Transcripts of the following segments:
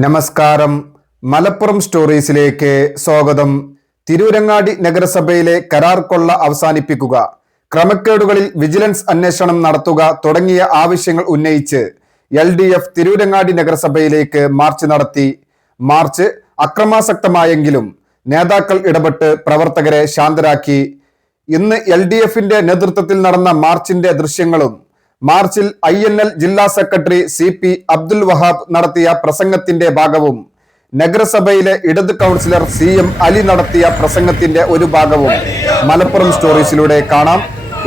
നമസ്കാരം. മലപ്പുറം സ്റ്റോറീസിലേക്ക് സ്വാഗതം. തിരൂരങ്ങാടി നഗരസഭയിലെ കരാർ കൊള്ള അവസാനിപ്പിക്കുക. ക്രമക്കേടുകളിൽ വിജിലൻസ് അന്വേഷണം നടത്തുക തുടങ്ങിയ ആവശ്യങ്ങൾ ഉന്നയിച്ച് എൽ ഡി എഫ് തിരൂരങ്ങാടി നഗരസഭയിലേക്ക് മാർച്ച് നടത്തി. മാർച്ച് അക്രമാസക്തമായെങ്കിലും നേതാക്കൾ ഇടപെട്ട് പ്രവർത്തകരെ ശാന്തരാക്കി. ഇന്ന് എൽ ഡി എഫിന്റെ നേതൃത്വത്തിൽ നടന്ന മാർച്ചിന്റെ ദൃശ്യങ്ങളും മാർച്ചിൽ ഐ എൻ എൽ ജില്ലാ secretary C P Abdul Wahab നടത്തിയ പ്രസംഗത്തിന്റെ ഭാഗവും നഗരസഭയിലെ ഇടത് കൗൺസിലർ സി എം അലി നടത്തിയ പ്രസംഗത്തിന്റെ ഒരു ഭാഗവും മലപ്പുറം സ്റ്റോറീസിലൂടെ കാണാം.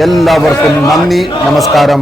എല്ലാവർക്കും നന്ദി നമസ്കാരം.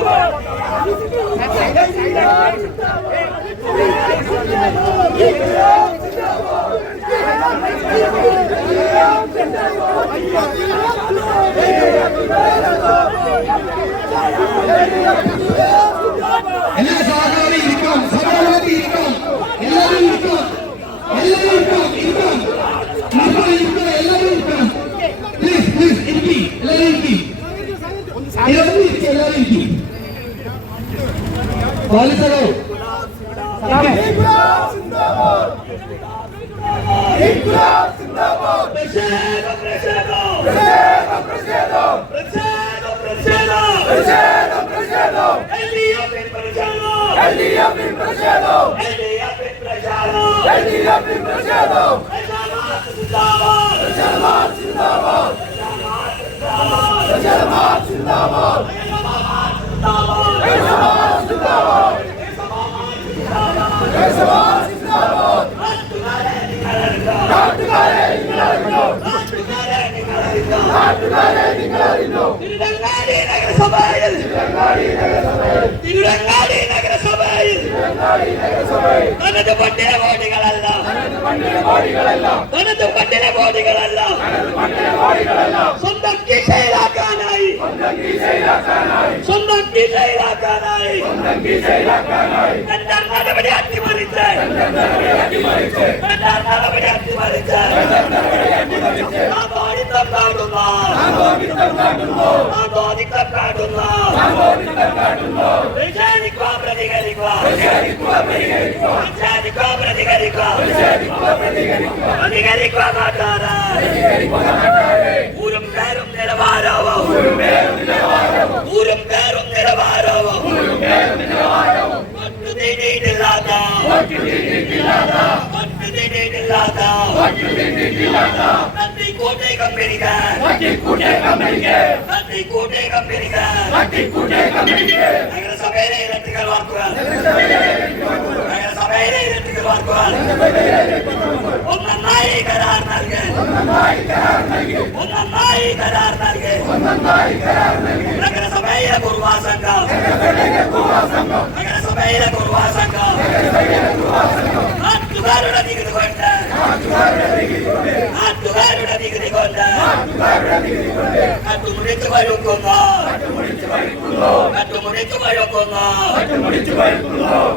എല്ലാ സഹകാരി ഇരിക്കണം സഹകാരി ഇരിക്കണം എല്ലാവരും ഇരിക്കണം എല്ലാവരും ഇരിക്കണം ഇരിക്കണം എല്ലാവരും ഇരിക്കണം പ്ലീസ് പ്ലീസ് ഇരിക്കി എല്ലാവരും ഇരിക്കി എല്ലാവരും ഇരിക്കി എല്ലാവരും ഇരിക്കി പാലിസറോ പ്രതിഷേധം പ്രതിഷേധം പ്രതിഷേധം നാട്ടുകാരെ നിങ്ങൾ അറിഞ്ഞോ നാട്ടുകാരെ നിങ്ങൾ അറിഞ്ഞോ சபையில். திருநங்காடி நகர சபையில் தனது பண்டில போட்டிகள் எல்லாம் தனது பண்டில போட்டிகள் எல்லாம் சொந்தம் கீழே സ്വന്തം കീശയിലാക്കാനായി ടെൻഡർ നടപടി അട്ടിമറിച്ച്. ടെൻഡർ നടപടി അട്ടിമറിച്ച്. ആഘോഷിത്തം കാട്ടുന്ന ആഘോഷിത്തം കാട്ടുന്ന പ്രതികരിക്കുക. പ്രതികരിക്കുക പ്രതികരിക്കുക പ്രതികരിക്കുക പ്രതികരിക്കുക നാട്ടാറ് ഊരും പേരും നിലവാരവും ഊരും പേരും നിലവാരവും മറ്റു നീതിയില്ലാത്ത മറ്റു നീതിയില്ലാത്ത നന്ദി കൂട്ടേ കമ്പനിക്ക് നന്ദി കൂട്ടേ കമ്പനിക്ക് നഗരസഭയിലെ ഇലക്ട്രിക്കൽ വർക്കുകൾ നഗരസഭയിലെ ഇലക്ട്രിക്കൽ വർക്കുകൾ ഒന്നായി കരാർ നൽകി ഒന്നായി കരാർ നൽകി നഗരസഭയിലെ കുറുവാ സംഘം നഗരസഭയിലെ കുറുവാ സംഘം നാട്ടുകാരുടെ നികുതി കൊണ്ട്. നാട്ടുകാരുടെ നികുതി കൊണ്ട്. കട്ടുമുടിച്ച് വഴുക്കുന്നു കട്ടുമുടിച്ച് വഴുക്കുന്നു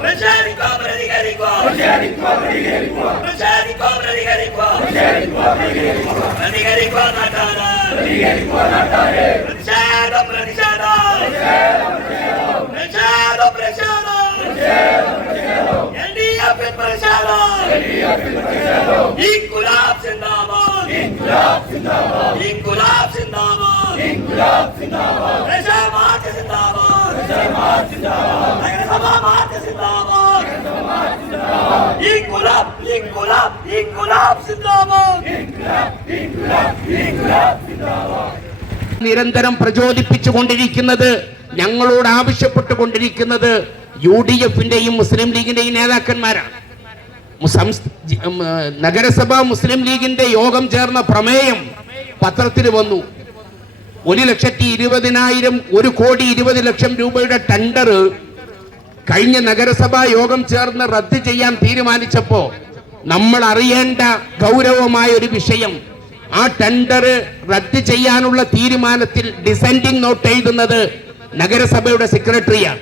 പ്രചാരിക്കുക പ്രതികരിക്കുക പ്രചാരിക്കുക പ്രതികരിക്കുക പ്രതികരിക്കുക നാട്ടാണ് പ്രതിഷേധം പ്രതിഷേധം. പ്രതിഷേധം പ്രതിഷേധം എൽ ഡി എഫ് പ്രതിഷേധം ഇൻകുലാബ് സിന്ദാബാദ്. ഇൻകുലാബ് സിന്ദാബാദ് പ്രജാമാർച്ച് സിന്ദാബാദ്. നഗരസഭ മാർച്ച് സിന്ദാബാദ്. ഇൻകുലാബ് ഇൻകുലാബ് ഇൻകുലാബ് സിന്ദാബാദ്. നിരന്തരം പ്രചോദിപ്പിച്ചുകൊണ്ടിരിക്കുന്നത് ഞങ്ങളോട് ആവശ്യപ്പെട്ടുകൊണ്ടിരിക്കുന്നത് യു ഡി എഫിന്റെയും മുസ്ലിം ലീഗിന്റെയും നേതാക്കന്മാരാണ്. നഗരസഭ മുസ്ലിം ലീഗിന്റെ യോഗം ചേർന്ന പ്രമേയം പത്രത്തിൽ വന്നു. ഒരു ലക്ഷത്തി ഇരുപതിനായിരം ഒരു കോടി ഇരുപത് ലക്ഷം രൂപയുടെ ടെൻഡർ കഴിഞ്ഞ നഗരസഭാ യോഗം ചേർന്ന് റദ്ദ് ചെയ്യാൻ തീരുമാനിച്ചപ്പോ നമ്മൾ അറിയേണ്ട ഗൗരവമായ ഒരു വിഷയം ആ ടെൻഡർ റദ്ദ് ചെയ്യാനുള്ള തീരുമാനത്തിൽ ഡിസെൻഡിങ് നോട്ട് എഴുതുന്നത് നഗരസഭയുടെ സെക്രട്ടറിയാണ്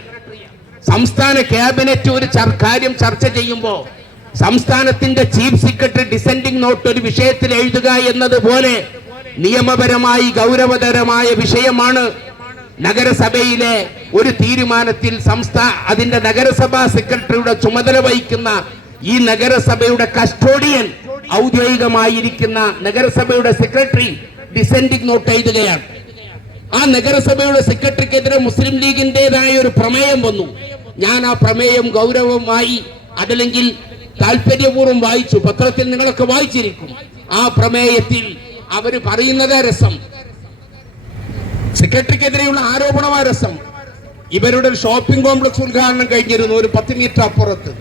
സംസ്ഥാന ക്യാബിനറ്റ് ഒരു കാര്യം ചർച്ച ചെയ്യുമ്പോൾ സംസ്ഥാനത്തിന്റെ ചീഫ് സെക്രട്ടറി ഡിസെൻഡിംഗ് നോട്ട് ഒരു വിഷയത്തിൽ എഴുതുക എന്നതുപോലെ നിയമപരമായി ഗൗരവതരമായ വിഷയമാണ് നഗരസഭയിലെ ഒരു തീരുമാനത്തിൽ സംസ്ഥാന അതിന്റെ നഗരസഭാ സെക്രട്ടറിയുടെ ചുമതല വഹിക്കുന്ന ഈ നഗരസഭയുടെ കസ്റ്റോഡിയൻ ഔദ്യോഗികമായിരിക്കുന്ന നഗരസഭയുടെ സെക്രട്ടറി ഡിസെൻഡിംഗ് നോട്ട് എഴുതുകയാണ്. ആ നഗരസഭയുടെ സെക്രട്ടറിക്കെതിരെ മുസ്ലിം ലീഗിന്റേതായ ഒരു പ്രമേയം വന്നു. ഞാൻ ആ പ്രമേയം ഗൗരവമായി അതല്ലെങ്കിൽ താല്പര്യപൂർവം വായിച്ചു പത്രത്തിൽ നിങ്ങളൊക്കെ വായിച്ചിരിക്കും. ആ പ്രമേയത്തിൽ അവർ പറയുന്നത് രസം. സെക്രട്ടറിക്കെതിരെയുള്ള ആരോപണമാ രസം. ഇവരുടെ ഷോപ്പിംഗ് കോംപ്ലക്സ് ഉദ്ഘാടനം കഴിഞ്ഞിരുന്നു ഒരു പത്ത് മീറ്റർ അപ്പുറത്ത്.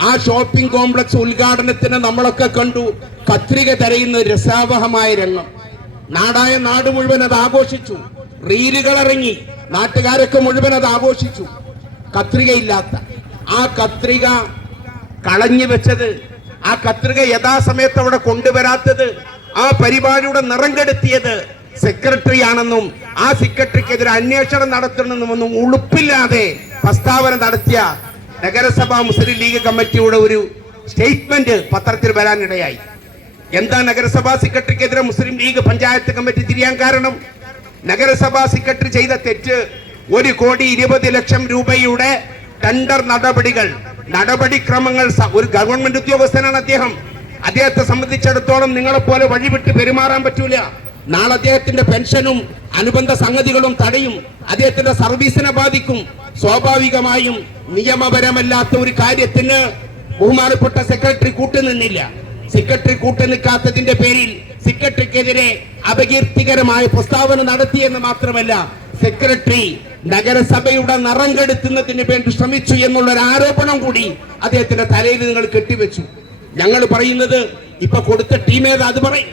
ആ ഷോപ്പിംഗ് കോംപ്ലക്സ് ഉദ്ഘാടനത്തിന് നമ്മളൊക്കെ കണ്ടു കത്രിക തരയുന്ന രസാവഹമായ രംഗം. നാടായ നാട് മുഴുവൻ അത് ആഘോഷിച്ചു. റീലുകൾ ഇറങ്ങി നാട്ടുകാരൊക്കെ മുഴുവൻ അത് ആഘോഷിച്ചു. കത്രികയില്ലാത്ത. ആ കത്രിക കളഞ്ഞു വെച്ചത്. ആ കത്രിക യഥാസമയത്ത് അവിടെ കൊണ്ടുവരാത്തത്. ആ പരിപാടിയുടെ നിറം കെടുത്തിയത് സെക്രട്ടറി ആണെന്നും ആ സെക്രട്ടറിക്കെതിരെ അന്വേഷണം നടത്തണമെന്നും ഉളുപ്പില്ലാതെ പ്രസ്താവന നടത്തിയ നഗരസഭാ മുസ്ലിം ലീഗ് കമ്മിറ്റിയുടെ ഒരു സ്റ്റേറ്റ്മെന്റ് പത്രത്തിൽ വരാനിടയായി. എന്താ നഗരസഭാ സെക്രട്ടറിക്കെതിരെ മുസ്ലിം ലീഗ് പഞ്ചായത്ത് കമ്മിറ്റി തിരിയാൻ കാരണം? നഗരസഭാ സെക്രട്ടറി ചെയ്ത തെറ്റ് ഒരു കോടി ഇരുപത് ലക്ഷം രൂപയുടെ ടെൻഡർ നടപടികൾ നടപടിക്രമങ്ങൾ ഒരു ഗവൺമെന്റ് ഉദ്യോഗസ്ഥനാണ് അദ്ദേഹം. അദ്ദേഹത്തെ സംബന്ധിച്ചിടത്തോളം നിങ്ങളെപ്പോലെ വഴിവിട്ട് പെരുമാറാൻ പറ്റൂല. നാളെ അദ്ദേഹത്തിന്റെ പെൻഷനും അനുബന്ധ സംഗതികളും തടയും. അദ്ദേഹത്തിന്റെ സർവീസിനെ ബാധിക്കും. സ്വാഭാവികമായും നിയമപരമല്ലാത്ത ഒരു കാര്യത്തിന് ബഹുമാനപ്പെട്ട സെക്രട്ടറി കൂട്ടുനിന്നില്ല സെക്രട്ടറി കൂട്ടുനിൽക്കാത്തതിന്റെ പേരിൽ സെക്രട്ടറിക്കെതിരെ അപകീർത്തികരമായ പ്രസ്താവന നടത്തിയെന്ന് മാത്രമല്ല സെക്രട്ടറി നഗരസഭയുടെ നിറം കെടുത്തുന്നതിന് വേണ്ടി ശ്രമിച്ചു എന്നുള്ള ഒരു ആരോപണം കൂടി അദ്ദേഹത്തിന്റെ തലയിൽ നിങ്ങൾ കെട്ടിവെച്ചു. ഞങ്ങൾ പറയുന്നത് ഇപ്പൊ കൊടുത്ത ടീം ഏതാ അത് പറയും.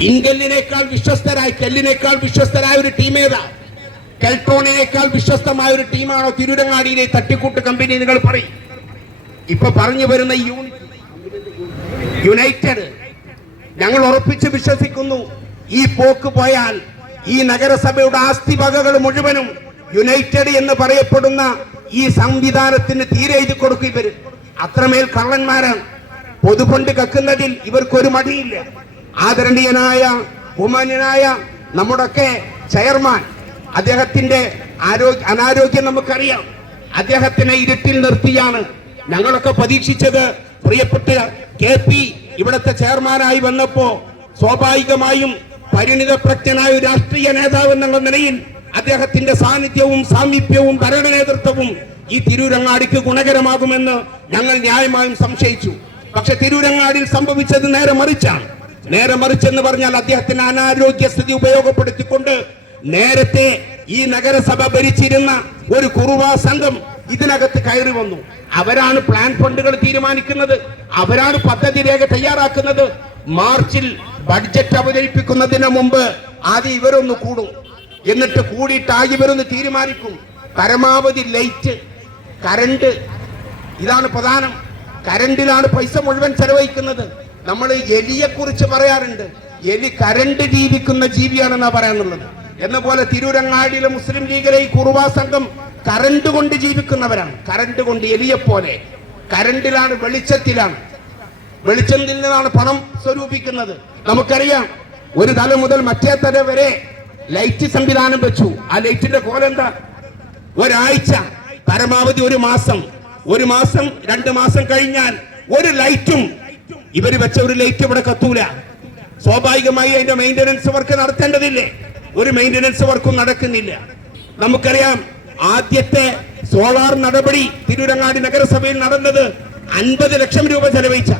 ഇൻകല്ലിനേക്കാൾ വിശ്വസ്തരായി കെല്ലിനേക്കാൾ വിശ്വസ്തരായ ഒരു ടീം ഏതാ? കെൽട്രോണിനേക്കാൾ വിശ്വസ്തമായ ഒരു ടീമാണോ തിരുരങ്ങാടിയിലെ തട്ടിക്കൂട്ട് കമ്പനി നിങ്ങൾ പറയും. ഇപ്പൊ പറഞ്ഞു വരുന്ന യൂണിറ്റ് യുണൈറ്റഡ് ഞങ്ങൾ ഉറപ്പിച്ച് വിശ്വസിക്കുന്നു. ഈ പോക്ക് പോയാൽ ഈ നഗരസഭയുടെ ആസ്തി വകകൾ മുഴുവനും യുണൈറ്റഡ് എന്ന് പറയപ്പെടുന്ന ഈ സംവിധാനത്തിന് തീരെ എഴുതി കൊടുക്കും ഇവർ അത്രമേൽ കള്ളന്മാരാണ്. പൊതുഫണ്ട് കക്കുന്നതിൽ ഇവർക്കൊരു മടിയില്ല. ആദരണീയനായ ബഹുമാന്യനായ നമ്മുടെയൊക്കെ ചെയർമാൻ അദ്ദേഹത്തിന്റെ ആരോഗ്യ അനാരോഗ്യം നമുക്കറിയാം. അദ്ദേഹത്തിനെ ഇരുട്ടിൽ നിർത്തിയാണ് ഞങ്ങളൊക്കെ പ്രതീക്ഷിച്ചത്. പ്രിയപ്പെട്ട കെ പി ഇവിടുത്തെ ചെയർമാനായി വന്നപ്പോ സ്വാഭാവികമായും പരിണിതപ്രജ്ഞനായ ഒരു രാഷ്ട്രീയ നേതാവ് എന്നുള്ള നിലയിൽ അദ്ദേഹത്തിന്റെ സാന്നിധ്യവും സാമീപ്യവും ഭരണ നേതൃത്വവും ഈ തിരൂരങ്ങാടിക്ക് ഗുണകരമാകുമെന്ന് ഞങ്ങൾ ന്യായമായും സംശയിച്ചു. പക്ഷെ തിരൂരങ്ങാടിൽ സംഭവിച്ചത് നേരെ മറിച്ചാണ്. നേരെ മറിച്ചെന്ന് പറഞ്ഞാൽ അദ്ദേഹത്തിന്റെ അനാരോഗ്യ സ്ഥിതി ഉപയോഗപ്പെടുത്തിക്കൊണ്ട് നേരത്തെ ഈ നഗരസഭ ഭരിച്ചിരുന്ന ഒരു കുറുവാ സംഘം ഇതിനകത്ത് കയറി വന്നു. അവരാണ് പ്ലാൻ ഫണ്ടുകൾ തീരുമാനിക്കുന്നത്. അവരാണ് പദ്ധതി രേഖ തയ്യാറാക്കുന്നത്. മാർച്ചിൽ ബഡ്ജറ്റ് അവതരിപ്പിക്കുന്നതിന് മുമ്പ് ആദ്യം ഇവരൊന്ന് കൂടും. എന്നിട്ട് കൂടിയിട്ട് ഇവരൊന്ന് തീരുമാനിക്കും. പരമാവധി ലൈറ്റ് കരണ്ട് ഇതാണ് പ്രധാനം. കരണ്ടിലാണ് പൈസ മുഴുവൻ ചെലവഴിക്കുന്നത്. നമ്മൾ എലിയെ കുറിച്ച് പറയാറുണ്ട്. എലി കരണ്ട് ജീവിക്കുന്ന ജീവിയാണെന്നാ പറയാനുള്ളത്. എന്ന പോലെ തിരൂരങ്ങാടിയിലെ മുസ്ലിം ലീഗിലെ ഈ കുറുവാ സംഘം കരണ്ട് കൊണ്ട് ജീവിക്കുന്നവരാണ്. കരണ്ട് കൊണ്ട് എലിയെ പോലെ കരണ്ടിലാണ് വെളിച്ചത്തിലാണ്. വെളിച്ചത്തിൽ നിന്നാണ് പണം സ്വരൂപിക്കുന്നത്. നമുക്കറിയാം ഒരു തല മുതൽ മറ്റേ തല വരെ ലൈറ്റ് സംവിധാനം വെച്ചു. ആ ലൈറ്റിന്റെ കോലെന്താ ഒരാഴ്ച പരമാവധി ഒരു മാസം. ഒരു മാസം രണ്ട് മാസം കഴിഞ്ഞാൽ ഒരു ലൈറ്റും ഇവർ വെച്ച ഒരു ലൈറ്റ് ഇവിടെ കത്തൂല. സ്വാഭാവികമായി അതിന്റെ മെയിന്റനൻസ് വർക്ക് നടത്തേണ്ടതില്ലേ? ഒരു മെയിന്റനൻസ് വർക്കും നടക്കുന്നില്ല. നമുക്കറിയാം ആദ്യത്തെ സോളാർ നടപടി തിരൂരങ്ങാടി നഗരസഭയിൽ നടന്നത് അൻപത് ലക്ഷം രൂപ ചെലവഴിച്ച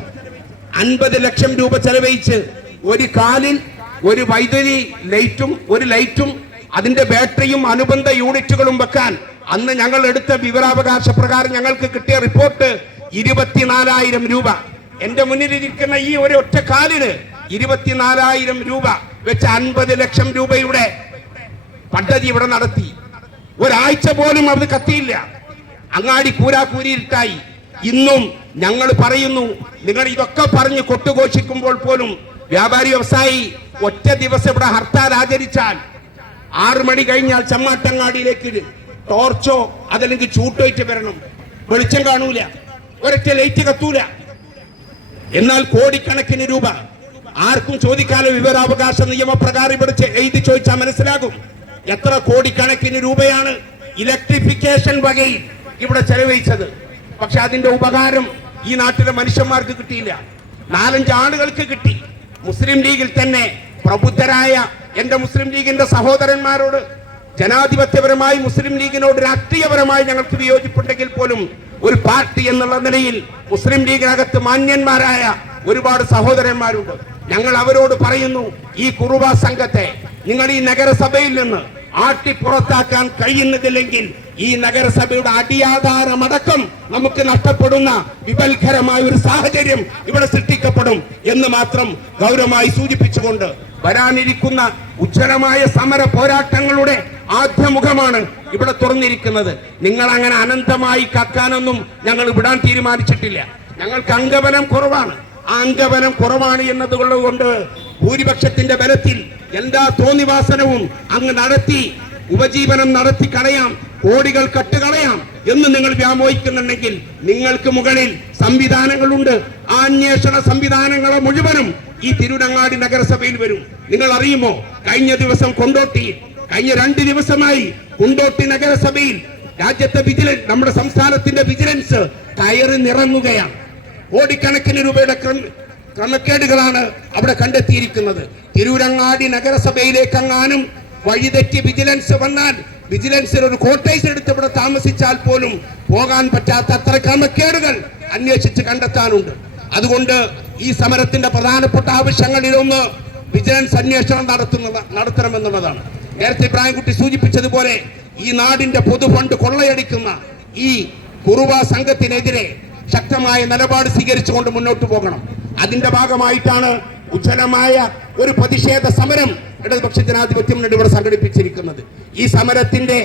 അൻപത് ലക്ഷം രൂപ ചെലവഴിച്ച് ഒരു കാലിൽ ഒരു വൈദ്യുതി ലൈറ്റും ഒരു ലൈറ്റും അതിന്റെ ബാറ്ററിയും അനുബന്ധ യൂണിറ്റുകളും വെക്കാൻ അന്ന് ഞങ്ങൾ എടുത്ത വിവരാവകാശ പ്രകാരം ഞങ്ങൾക്ക് കിട്ടിയ റിപ്പോർട്ട് ഇരുപത്തിനാലായിരം രൂപ. എന്റെ മുന്നിലിരിക്കുന്ന ഈ ഒരു ഒറ്റ കാലിന് ഇരുപത്തിനാലായിരം രൂപ വെച്ച് അൻപത് ലക്ഷം രൂപയുടെ പദ്ധതി ഇവിടെ നടത്തി. ഒരാഴ്ച പോലും അത് കത്തിയില്ല. അങ്ങാടി കൂരാക്കൂരിയിട്ടായി ഇന്നും ഞങ്ങൾ പറയുന്നു നിങ്ങൾ ഇതൊക്കെ പറഞ്ഞ് കൊട്ടുഘോഷിക്കുമ്പോൾ പോലും വ്യാപാരി വ്യവസായി ഒറ്റ ദിവസം ഇവിടെ ഹർത്താൽ ആചരിച്ചാൽ ആറു മണി കഴിഞ്ഞാൽ ചമ്മാട്ടങ്ങാടിയിലേക്ക് ടോർച്ചോ അതല്ലെങ്കിൽ ചൂട്ടോയിട്ട് വരണം. വെളിച്ചം കാണൂല. ഒരൊറ്റ ലൈറ്റ് കത്തൂല. എന്നാൽ കോടിക്കണക്കിന് രൂപ ആർക്കും ചോദിക്കാതെ വിവരാവകാശ നിയമപ്രകാരം ഇവിടെ എഴുതി ചോദിച്ചാൽ മനസ്സിലാകും. എത്ര കോടിക്കണക്കിന് രൂപയാണ് ഇലക്ട്രിഫിക്കേഷൻ വകയിൽ ഇവിടെ ചെലവഴിച്ചത്. പക്ഷെ അതിന്റെ ഉപകാരം ഈ നാട്ടിലെ മനുഷ്യന്മാർക്ക് കിട്ടിയില്ല. നാലഞ്ച് ആളുകൾക്ക് കിട്ടി. മുസ്ലിം ലീഗിൽ തന്നെ പ്രബുദ്ധരായ എന്റെ മുസ്ലിം ലീഗിന്റെ സഹോദരന്മാരോട് ജനാധിപത്യപരമായി മുസ്ലിം ലീഗിനോട് രാഷ്ട്രീയപരമായി ഞങ്ങൾക്ക് വിയോജിപ്പുണ്ടെങ്കിൽ പോലും ഒരു പാർട്ടി എന്നുള്ള നിലയിൽ മുസ്ലിം ലീഗിനകത്ത് മാന്യന്മാരായ ഒരുപാട് സഹോദരന്മാരുണ്ട്. ഞങ്ങൾ അവരോട് പറയുന്നു ഈ കുറുവ സംഘത്തെ നിങ്ങൾ ഈ നഗരസഭയിൽ നിന്ന് ആട്ടി പുറത്താക്കാൻ കഴിയുന്നതില്ലെങ്കിൽ ഈ നഗരസഭയുടെ അടിയാധാരമടക്കം നമുക്ക് നഷ്ടപ്പെടുന്ന വിപൽഖരമായ ഒരു സാഹചര്യം ഇവിടെ സൃഷ്ടിക്കപ്പെടും എന്ന് മാത്രം ഗൗരവമായി സൂചിപ്പിച്ചുകൊണ്ട് വരാനിരിക്കുന്ന ഉജ്ജ്വലമായ സമര പോരാട്ടങ്ങളുടെ ആദ്യമുഖമാണ് ഇവിടെ തുറന്നിരിക്കുന്നത്. നിങ്ങൾ അങ്ങനെ അനന്തമായി കക്കാനൊന്നും ഞങ്ങൾ വിടാൻ തീരുമാനിച്ചിട്ടില്ല. ഞങ്ങൾക്ക് അംഗബലം കുറവാണ്. അംഗബലം കുറവാണ് എന്നതുകൊണ്ട് ഭൂരിപക്ഷത്തിന്റെ ബലത്തിൽ എല്ലാ തോന്നിവാസനവും അങ്ങ് നടത്തി ഉപജീവനം നടത്തി കളയാം കോടികൾ കട്ടുകളയാം എന്ന് നിങ്ങൾ വ്യാമോഹിക്കുന്നുണ്ടെങ്കിൽ നിങ്ങൾക്ക് മുകളിൽ സംവിധാനങ്ങളുണ്ട്. ആ അന്വേഷണ സംവിധാനങ്ങളെ മുഴുവനും ഈ തിരുനങ്ങാടി നഗരസഭയിൽ വരും. നിങ്ങൾ അറിയുമോ? കഴിഞ്ഞ ദിവസം കൊണ്ടോട്ടി കഴിഞ്ഞ രണ്ട് ദിവസമായി കൊണ്ടോട്ടി നഗരസഭയിൽ രാജ്യത്തെ വിജിലൻസ് നമ്മുടെ സംസ്ഥാനത്തിന്റെ വിജിലൻസ് കയറി നിറങ്ങുകയാണ്. കോടിക്കണക്കിന് രൂപയുടെ ക്രമക്കേടുകളാണ് അവിടെ കണ്ടെത്തിയിരിക്കുന്നത്. തിരൂരങ്ങാടി നഗരസഭയിലേക്ക് അങ്ങാനും വഴിതെറ്റി വിജിലൻസ് വന്നാൽ വിജിലൻസിൽ ഒരു കോട്ടേഴ്സ് എടുത്ത് ഇവിടെ താമസിച്ചാൽ പോലും പോകാൻ പറ്റാത്ത അത്ര ക്രമക്കേടുകൾ അന്വേഷിച്ച് കണ്ടെത്താനുണ്ട്. അതുകൊണ്ട് ഈ സമരത്തിന്റെ പ്രധാനപ്പെട്ട ആവശ്യങ്ങളിലൊന്ന് വിജിലൻസ് അന്വേഷണം നടത്തുന്ന നടത്തണമെന്നുള്ളതാണ്. നേരത്തെ ഇബ്രാഹിംകുട്ടി സൂചിപ്പിച്ചതുപോലെ ഈ നാടിന്റെ പൊതുഫണ്ട് കൊള്ളയടിക്കുന്ന ഈ കുറുവ സംഘത്തിനെതിരെ ശക്തമായ നിലപാട് സ്വീകരിച്ചുകൊണ്ട് മുന്നോട്ട് പോകണം. അതിന്റെ ഭാഗമായിട്ടാണ് ഉജ്ജ്വലമായ ഒരു പ്രതിഷേധ സമരം ഇടതുപക്ഷ ജനാധിപത്യം ഇവിടെ സംഘടിപ്പിച്ചിരിക്കുന്നത്. ഈ സമരത്തിന്റെ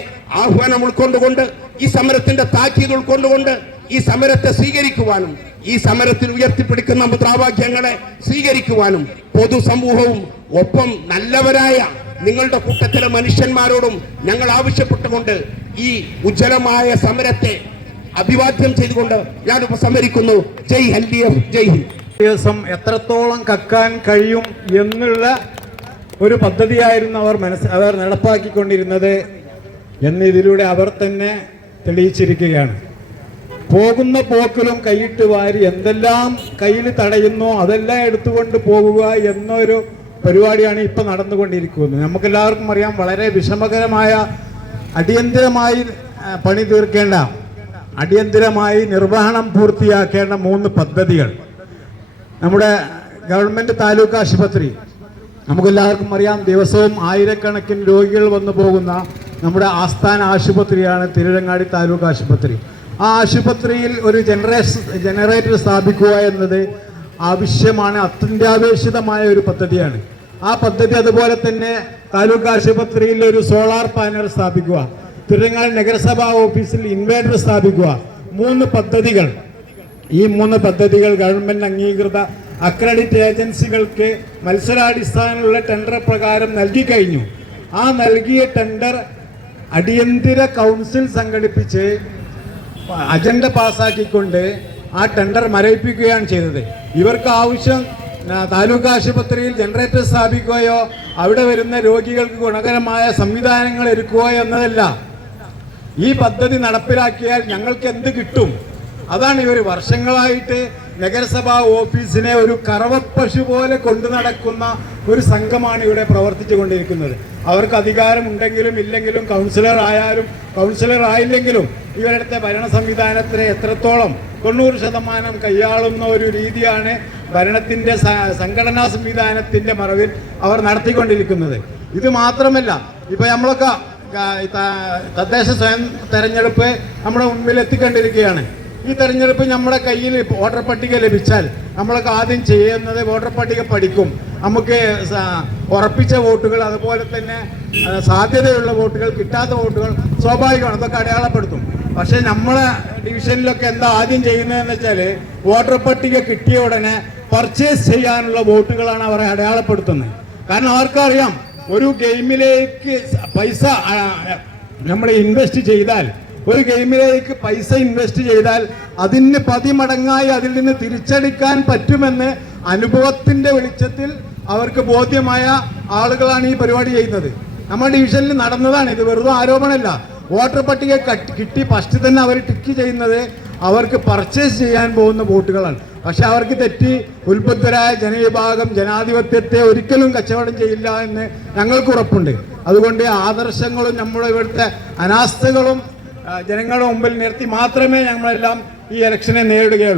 ആഹ്വാനം ഉൾക്കൊണ്ടുകൊണ്ട് ഈ സമരത്തിന്റെ താക്കീത് ഉൾക്കൊണ്ടുകൊണ്ട് ഈ സമരത്തെ സ്വീകരിക്കുവാനും ഈ സമരത്തിൽ ഉയർത്തിപ്പിടിക്കുന്ന മുദ്രാവാക്യങ്ങളെ സ്വീകരിക്കുവാനും പൊതുസമൂഹവും ഒപ്പം നല്ലവരായ നിങ്ങളുടെ കൂട്ടത്തിലെ മനുഷ്യന്മാരോടും ഞങ്ങൾ ആവശ്യപ്പെട്ടുകൊണ്ട് ഈ ഉജ്ജ്വലമായ സമരത്തെ അഭിവാദ്യം ചെയ്തുകൊണ്ട് ഞാൻ ഉപസംഹരിക്കുന്നു. ജയ് എൽ ഡി എഫ് ജയ് ഹിന്ദ്. ദിവസം എത്രത്തോളം കക്കാൻ കഴിയും എന്നുള്ള ഒരു പദ്ധതിയായിരുന്നു അവർ മനസ്സ് അവർ നടപ്പാക്കിക്കൊണ്ടിരുന്നത് എന്ന് ഇതിലൂടെ അവർ തന്നെ തെളിയിച്ചിരിക്കുകയാണ്. പോകുന്ന പോക്കിലും കൈയിട്ട് വാരി എന്തെല്ലാം കയ്യിൽ തടയുന്നോ അതെല്ലാം എടുത്തുകൊണ്ട് പോകുക എന്നൊരു പരിപാടിയാണ് ഇപ്പം നടന്നുകൊണ്ടിരിക്കുന്നത്. നമുക്കെല്ലാവർക്കും അറിയാം വളരെ വിഷമകരമായ അടിയന്തരമായി പണി തീർക്കേണ്ട അടിയന്തരമായി നിർവഹണം പൂർത്തിയാക്കേണ്ട മൂന്ന് പദ്ധതികൾ. നമ്മുടെ ഗവൺമെന്റ് താലൂക്ക് ആശുപത്രി. നമുക്കെല്ലാവർക്കും അറിയാം ദിവസവും ആയിരക്കണക്കിന് രോഗികൾ വന്നു പോകുന്ന നമ്മുടെ ആസ്ഥാന ആശുപത്രിയാണ് തിരുരങ്ങാടി താലൂക്ക് ആശുപത്രി. ആ ആശുപത്രിയിൽ ഒരു ജനറേഷൻ ജനറേറ്റർ സ്ഥാപിക്കുക എന്നത് ആവശ്യമാണ് അത്യന്താപേക്ഷിതമായ ഒരു പദ്ധതിയാണ്. ആ പദ്ധതി അതുപോലെ തന്നെ താലൂക്ക് ആശുപത്രിയിൽ ഒരു സോളാർ പാനൽ സ്ഥാപിക്കുക തിരുരങ്ങാടി നഗരസഭാ ഓഫീസിൽ ഇൻവേർട്ടർ സ്ഥാപിക്കുക മൂന്ന് പദ്ധതികൾ. ഈ മൂന്ന് പദ്ധതികൾ ഗവൺമെന്റ് അംഗീകൃത അക്രഡിറ്റ് ഏജൻസികൾക്ക് മത്സരാടിസ്ഥാനമുള്ള ടെൻഡർ പ്രകാരം നൽകി കഴിഞ്ഞു. ആ നൽകിയ ടെൻഡർ അടിയന്തര കൗൺസിൽ സംഘടിപ്പിച്ച് അജണ്ട പാസാക്കിക്കൊണ്ട് ആ ടെൻഡർ മരവിപ്പിക്കുകയാണ് ചെയ്തത്. ഇവർക്ക് ആവശ്യം താലൂക്ക് ആശുപത്രിയിൽ ജനറേറ്റർ സ്ഥാപിക്കുകയോ അവിടെ വരുന്ന രോഗികൾക്ക് ഗുണകരമായ സംവിധാനങ്ങൾ ഒരുക്കുകയോ എന്നതല്ല. ഈ പദ്ധതി നടപ്പിലാക്കിയാൽ ഞങ്ങൾക്ക് എന്ത് കിട്ടും? അതാണ് ഇവർ വർഷങ്ങളായിട്ട് നഗരസഭാ ഓഫീസിനെ ഒരു കറവപ്പശു പോലെ കൊണ്ടു നടക്കുന്ന ഒരു സംഘമാണ് ഇവിടെ പ്രവർത്തിച്ചു കൊണ്ടിരിക്കുന്നത് അവർക്ക് അധികാരമുണ്ടെങ്കിലും ഇല്ലെങ്കിലും കൗൺസിലർ ആയാലും കൗൺസിലർ ആയില്ലെങ്കിലും ഇവരുടെ ഭരണ സംവിധാനത്തിനെ എത്രത്തോളം തൊണ്ണൂറ് ശതമാനം കൈയാളുന്ന ഒരു രീതിയാണ് ഭരണത്തിന്റെ സംഘടനാ സംവിധാനത്തിന്റെ മറവിൽ അവർ നടത്തിക്കൊണ്ടിരിക്കുന്നത്. ഇത് മാത്രമല്ല ഇപ്പൊ നമ്മളൊക്കെ തദ്ദേശ സ്വയം തെരഞ്ഞെടുപ്പ് നമ്മുടെ മുമ്പിൽ എത്തിക്കൊണ്ടിരിക്കുകയാണ്. ഈ തെരഞ്ഞെടുപ്പ് നമ്മുടെ കയ്യിൽ വോട്ടർ പട്ടിക ലഭിച്ചാൽ നമ്മളൊക്കെ ആദ്യം ചെയ്യുന്നത് വോട്ടർ പട്ടിക പഠിക്കും. നമുക്ക് ഉറപ്പിച്ച വോട്ടുകൾ അതുപോലെ തന്നെ സാധ്യതയുള്ള വോട്ടുകൾ കിട്ടാത്ത വോട്ടുകൾ സ്വാഭാവികമാണ്. അതൊക്കെ അടയാളപ്പെടുത്തും. പക്ഷേ നമ്മളെ ഡിവിഷനിലൊക്കെ എന്താ ആദ്യം ചെയ്യുന്നതെന്ന് വെച്ചാൽ വോട്ടർ പട്ടിക കിട്ടിയ ഉടനെ പർച്ചേസ് ചെയ്യാനുള്ള വോട്ടുകളാണ് അവരെ അടയാളപ്പെടുത്തുന്നത്. കാരണം അവർക്കറിയാം ഒരു ഗെയിമിലേക്ക് പൈസ നമ്മൾ ഇൻവെസ്റ്റ് ചെയ്താൽ ഒരു ഗെയിമിലേക്ക് പൈസ ഇൻവെസ്റ്റ് ചെയ്താൽ അതിന് പതിമടങ്ങായി അതിൽ നിന്ന് തിരിച്ചടിക്കാൻ പറ്റുമെന്ന് അനുഭവത്തിന്റെ വെളിച്ചത്തിൽ അവർക്ക് ബോധ്യമായ ആളുകളാണ് ഈ പരിപാടി ചെയ്യുന്നത്. നമ്മുടെ ഡിവിഷനിൽ നടന്നതാണ് ഇത്. വെറുതെ ആരോപണമല്ല. വോട്ടർ പട്ടിക കിട്ടി ഫസ്റ്റ് തന്നെ അവർ ടിക്ക് ചെയ്യുന്നത് അവർക്ക് പർച്ചേസ് ചെയ്യാൻ പോകുന്ന വോട്ടുകളാണ് പക്ഷെ അവർക്ക് തെറ്റി. ഉത്ബുദ്ധരായ ജനവിഭാഗം ജനാധിപത്യത്തെ ഒരിക്കലും കച്ചവടം ചെയ്യില്ല എന്ന് ഞങ്ങൾക്ക് ഉറപ്പുണ്ട്. അതുകൊണ്ട് ആദർശങ്ങളും നമ്മുടെ ഇവിടുത്തെ അനാസ്ഥകളും ജനങ്ങളുടെ മുമ്പിൽ നിർത്തി മാത്രമേ ഞങ്ങളെല്ലാം ഈ ഇലക്ഷനെ നേരിടുകയുള്ളൂ.